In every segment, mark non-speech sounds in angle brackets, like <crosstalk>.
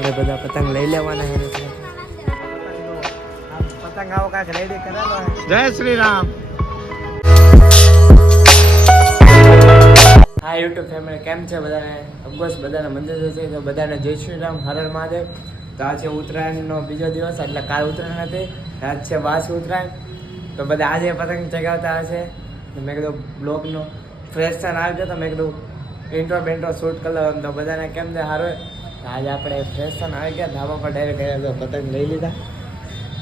આપણે બધા પતંગ લઈ લેવાના છે. પતંગ આવો કાંઈક રેડી કરેલો જય શ્રી રામ હા યુટ્યુબ ફેમિલી કેમ છે બધાને? બસ બધાને મંદિર છે તો બધાને જય શ્રી રામ હર હર મહાદેવ. તો આ છે ઉત્તરાયણનો બીજો દિવસ એટલે કાલ ઉત્તરાયણ હતી આજ છે વાસી ઉત્તરાયણ. તો બધા આજે પતંગ ચગાવતા હશે. તો મેં કીધું બ્લોગનો ફ્રેશ થઈને આવી ગયો તો મેં કીધું ઇન્ટ્રો બેન્ટ્રો શૂટ કરી લો તો બધાને કેમ છે? સારું આજે આપણે ફેશન આવી ગયા. ધાબા પર ડાયરેક્ટ આવ્યા તો પતંગ લઈ લીધા.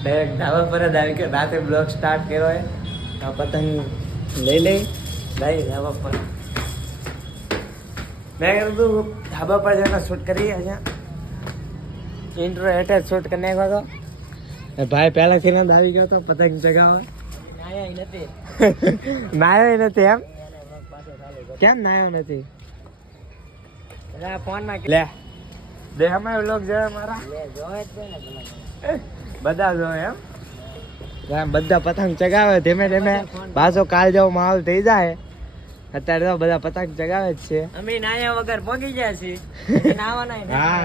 ડાયરેક્ટ ધાબા પર જ આવી ગયો. રાતે બ્લોગ સ્ટાર્ટ કર્યો હોય તો પતંગ લઈ લઈ. લઈ ધાબા પર. મેં કીધું ધાબા પર જઈને શૂટ કરી અહીંયા. ઇન્ટ્રો હેઠળ શૂટ કરી નાખ્યો હતો ભાઈ પહેલાથી જ આવી ગયો હતો પતંગ ચગાવવા. નાયો <laughs> નથી. એમ? કેમ નાયો નથી? લે. દે અમે લોક જોયા મારા? બધા જોવે એમ? બધા પતંગ ચગાવે ધીમે ધીમે. પાછો કાલ જેવો માહોલ થઈ જાય. અત્યારે તો બધા પતંગ ચગાવે જ છે. અમે નાયા વગર પગી ગયા છીએ. <laughs> નાવાના હા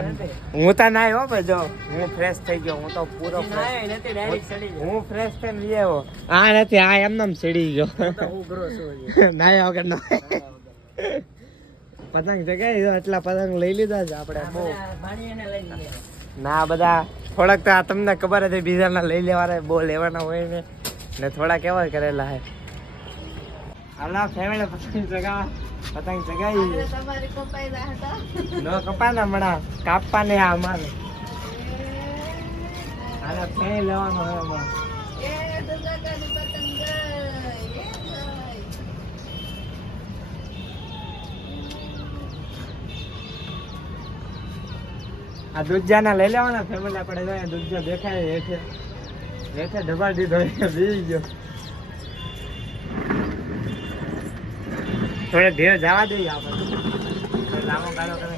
હું તો નાયો હો ભાઈ જો હું ફ્રેશ થઈ ગયો હું તો પૂરો fresh. નથી ડાયરેક્ટ ચડી ગયો. હું ફ્રેશ થઈને લઈ આવ્યો. આ નથી આ એમનેમ સીડી ગયો. તો ઉભરો છું. <laughs> નાયા વગર નો પતંગ ચગાવી એટલા પતંગ લઈ લીધા છે આપણે. બહુ. ના બધા થોડાક તો આ તમને ખબર હતી બીજાના લઈ લેવાના બહુ લેવાના હોય ને. ને થોડા કેવા કરેલા હે હાલા ફેમિલી પતંગ ચગા પતંગ ચગાવી નો કપાના મણા કાપવા ને આ અમારે. હાલા ફેમિલી લેવાનો હોય અમારે. આ દૂધિયાના લઈ લેવાના ફેમિલી આપણે જોઈએ દૂધિયો દેખાય હેઠે હેઠે દબાડી દીધો બી ગયો થોડે ધીરે જવા દઈએ આપણે લાંબો ગાળો કરે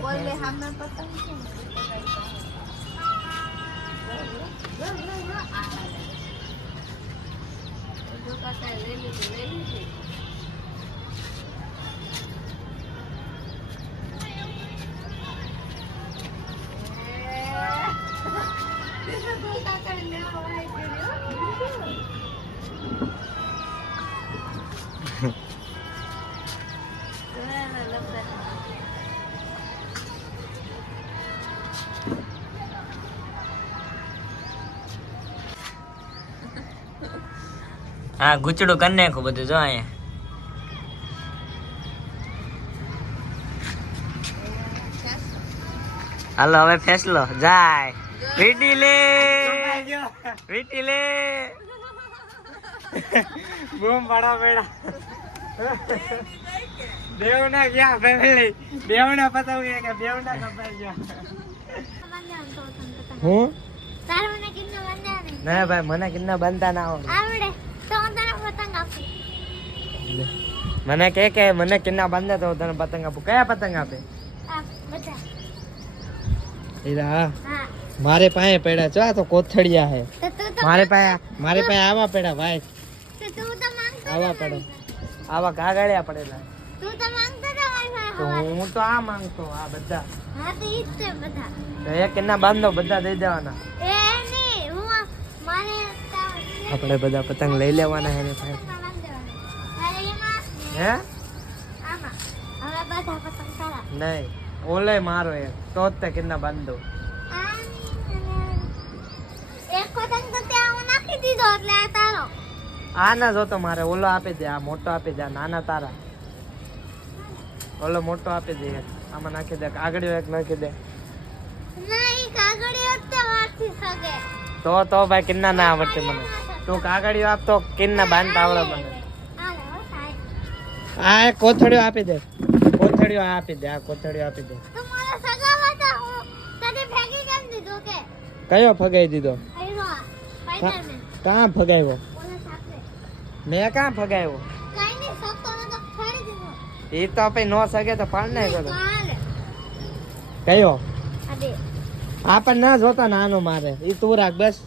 હા, ગુચડું કરી નાખું બધું, જો અહીંયા. હાલો, હવે ફેસલો. જાય. વીટી લે. વીટી લે. બૂમ પાડા પેડા દેવના ગયા ફેમિલી દેવના પતાવ કે દેવના કપાઈ ગયા? હું? ના ભાઈ મને કિન્ના બનતા ના આવડે મને કે કે મને કિન્ના બાંધે તો તને પતંગ આપું. કયા પતંગ આપે? એરા મારે પાસે પડ્યા છો આ તો કોથળિયા હે મારે પાસે મારે પાસે આવા પડ્યા ભાઈ. આવા પડે આવા કાગળિયા પડેલા. તો હું તો આ માંગતો આ બધા. તો એક કિન્ના બાંધો બધા દઈ દેવાના. આપણે બધા પતંગ લઈ લેવાના હે ને ભાઈ હે? નહીં ઓલે મારો એક તો જ તે કિન્ના બાંધો. એક પતંગ તો ત્યાં નાખી દીધો એટલે આ તારો. આ ના જોતો મારે ઓલો આપી દે આ મોટો આપી દે આ નાના તારા. ઓલો મોટો આપી દે. આમાં નાખી દે આગળ એક નાખી દે. નહીં કાગળિયો જ વાંચી શકે તો તો ભાઈ કિન્ના ના આવડતી મને. તું કાગળિયો આપ તો કિન્ના બાંધતા આવડે મને. આ એક કોથળીઓ આપી દે. કોથળીઓ આ આપી દે આ કોથળીઓ આપી દે. તું મને સગાવા તો હું તને ફેંકી કેમ દીધો કે? કયો ફગાઈ દીધો? કાં ફગાવ્યો? મેં કાં ફગાવ્યો કઈ નહીં શકતો ને તો ફાડી દીધો એ તો આપણે નો સગે તો પાડ નાખ્યો તો કયો? આ પણ ના જોતા નાનો મારે. એ તું રાખ બસ.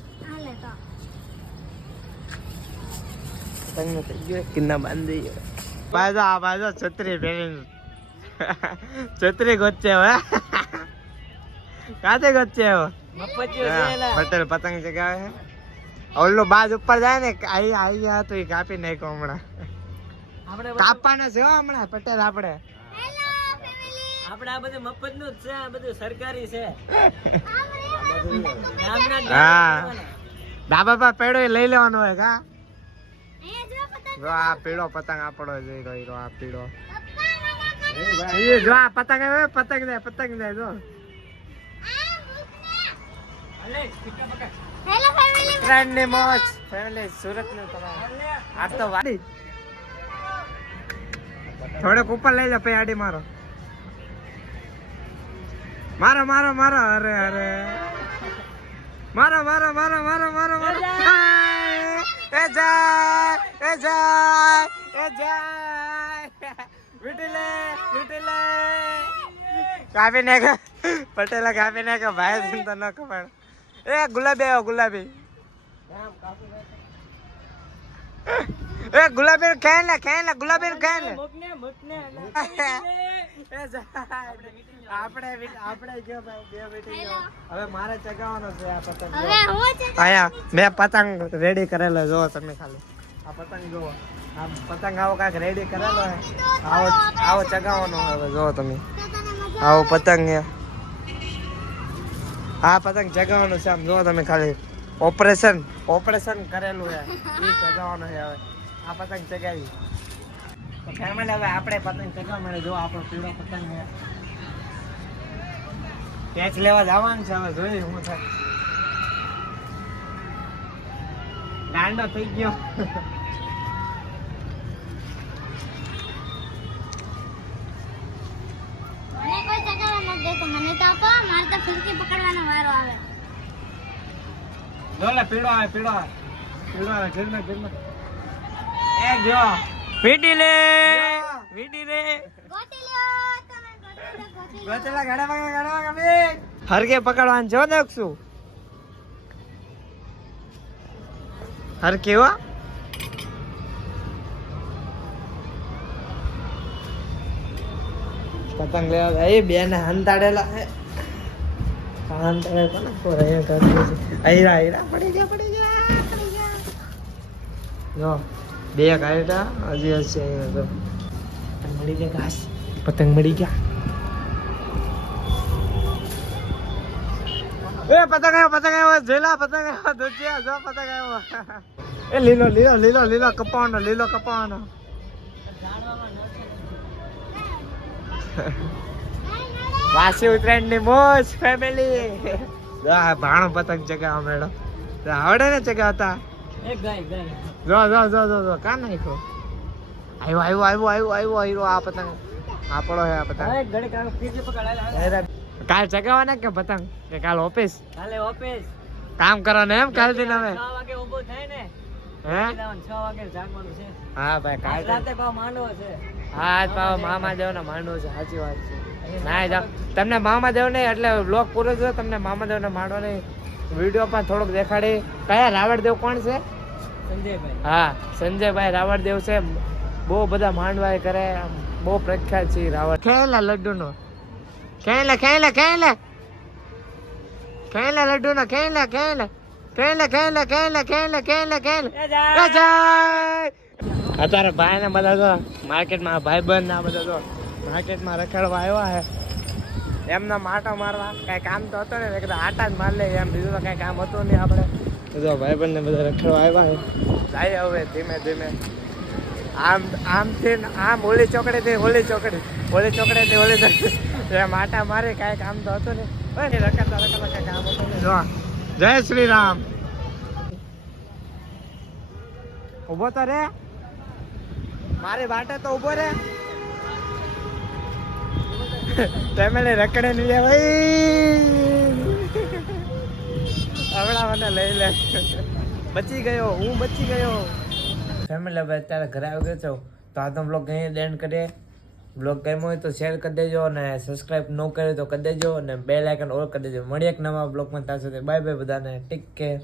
હાલે થઈ ગયો. કિન્ના બાંધી ગયો પાછો આ પાછો છત્રી પહેરીને. <laughs> છત્રી ગોચે હવે. <laughs> કાતે પટેલ પતંગ ચગાવે ઓલો બાજ ઉપર જાય ને આઈ આઈ ગયા તો એ કાપી નાખ્યો હમણાં. કાપવાના છે હમણાં પટેલ આપણે. હેલો ફેમિલી આપણે આ બધું મફતનું જ છે આ બધું સરકારી છે. હા. ડાબા પા પેડો લઈ લેવાનો હોય કા? જો આ પીળો પતંગ આપણો જોઈ રહ્યો હીરો આ પીળો. પપ્પા મને કહો. એ જો આ પતંગ આવે પતંગ જાય પતંગ જાય જો. હેલો ફેમિલી ફ્રેન્ડ ને મોજ ફેમિલી સુરત ને તમારે આ તો વાડી થોડોક ઉપર લઈ લો પછી આડી મારો. મારો મારો મારો અરે અરે. મારો મારો મારો મારો મારો મારો! એ જાય. એ જાય એ જાય વિટીલે વિટીલે. કાપી નાખે પટેલા કાપી નાખે ભાઈ તો ન ખબર. એ ગુલાબી આવ્યો ગુલાબી. એ ગુલાબી ખાય ને ખાય લે ગુલાબી ખાય લે મુકને મુકને એ <laughs> આપણે આપણે ગયો ભાઈ બે વીટી હવે મારે ચગાવવાનો છે આ પતંગ જો. હવે હું આયા મેં પતંગ રેડી કરેલો જો તમે ખાલી. આ પતંગ જો આ પતંગ આવો કાંઈક રેડી કરેલો હે. આવો આવો ચગાવવાનો. હવે જો તમે. આવો? પતંગ છે આ પતંગ ચગાવવાનો છે આમ જો તમે ખાલી. ઓપરેશન ઓપરેશન કરેલું છે એ ચગાવવાનો છે હવે. આ પતંગ ચગાવી. તો ફેમિલી હવે આપણે પતંગ ચગાવવા મળે. જો આપણો પીળો પતંગ છે. કેચ લેવા જવાનું છે હવે જોઈએ હું થાય. ગાંડો થઈ ગયો. મને કોઈ ચગાવવા નથી દેતો મને તો આપો. મારે તો ફિરકી પકડવાનો વારો આવે. જો લે પીળો આવે પીળો આવે. પીળો આવે ઘરમાં ઘરમાં. હરકે પકડવાન જો દક્ષુ હર પતંગ લેવા ગયા બેન હંતાડેલા હે. હંતાડે કોને? કોર અહીંયા પડી ગયા પડી ગયા. જો. બે કાઢ્યા હજી હશે અહીંયા તો પતંગ મળી ગયા ઘાસ. પતંગ મળી ગયા. એ પતંગ આવ્યો પતંગ આવ્યો. જેલા પતંગ આવ્યો. દુધિયા જો પતંગ આવ્યો. એ લીલો લીલો લીલો લીલો કપાવાનો લીલો કપાવાનો. વાસી ઉત્તરાયણની મોજ ફેમિલી ભાણો પતંગ ચગાવવા મેળો આવડે ને ચગાવતા? જો જો જો જો જો કાન નાખ્યો. આવ્યો આવ્યો આવ્યો આવ્યો આવ્યો આવ્યો આ પતંગ. આપણો હે આ પતંગ. એક ઘડી કામ ફીરકી પકડ હાલ, હાલ. કાલ ચગાવવાના કે પતંગ? કે કાલ ઓફિસ? કાલે ઓફિસ. કામ કરવાનું એમ કાલ દિન હવે છ વાગે ઊભું થાય ને. હે? જવાનું, વાગે જાગવાનું છે. હા ભાઈ કાલ રાતે પાવ માંડવો છે. હા આજ પાવ મામા માંડવો છે સાચી વાત છે. ના તમને મામા દેવ નહીં એટલે બ્લોક પૂરો થયો તમને મામા દેવ ને માંડવો નહીં વીડિયો પણ થોડોક દેખાડી. કયા રાવણ દેવ કોણ છે? સંજયભાઈ. હા સંજયભાઈ રાવણ દેવ છે. બહુ બધા માંડવા કરે. આમ બહુ પ્રખ્યાત છે રાવળ. ખેલા લડ્ડુ નો ખેલા ખેલા ખેલા. ખેલા લડ્ડુ નો ખેલા. ખેલા ખેલા ખેલા ખેલા ખેલા ખેલા. ખેલા જય. અત્યારે ભાઈ ને બધા તો માર્કેટમાં ભાઈ બંધ ના બધા તો માર્કેટમાં રખડવા આવ્યા છે. એમના માટો મારવા કઈ કામ તો હતો ને મેં કીધું આટા જ માર લે એમ. બીજું તો કઈ કામ હતું નહીં આપણે. બધા જો ભાઈ બંધ બધા રખડવા આવ્યા જાય હવે ધીમે ધીમે. આમ આમથી આમ હોલી ચોકડી થી ઓલી ચોકડી. હોલી ચોકડી થી ઓલી ચોકડી. એમ આટા મારી કાંઈ કામ તો હતું નહીં. રખડતા રખડતા કાંઈ કામ હતું જો જય શ્રી રામ ઊભો તો રે. મારી વાટે તો ઊભો રે. ફેમિલી રખડે નહીં ભાઈ હમણાં મને લઈ લે. બચી ગયો, હું બચી ગયો. ફેમિલી, હવે અત્યારે ઘરે આવી ગયો છો. તો આ તો બ્લોગ અહીં એન્ડ કરીએ. બ્લોગ ગમ્યો હોય તો શેર કરી દેજો અને સબસ્ક્રાઇબ ન કર્યો તો કરી દેજો અને બે લાઇકન ઓલ કરી દેજો. મળીએ એક નવા બ્લોગમાં ત્યાં સુધી બાય બાય બધાને. Take care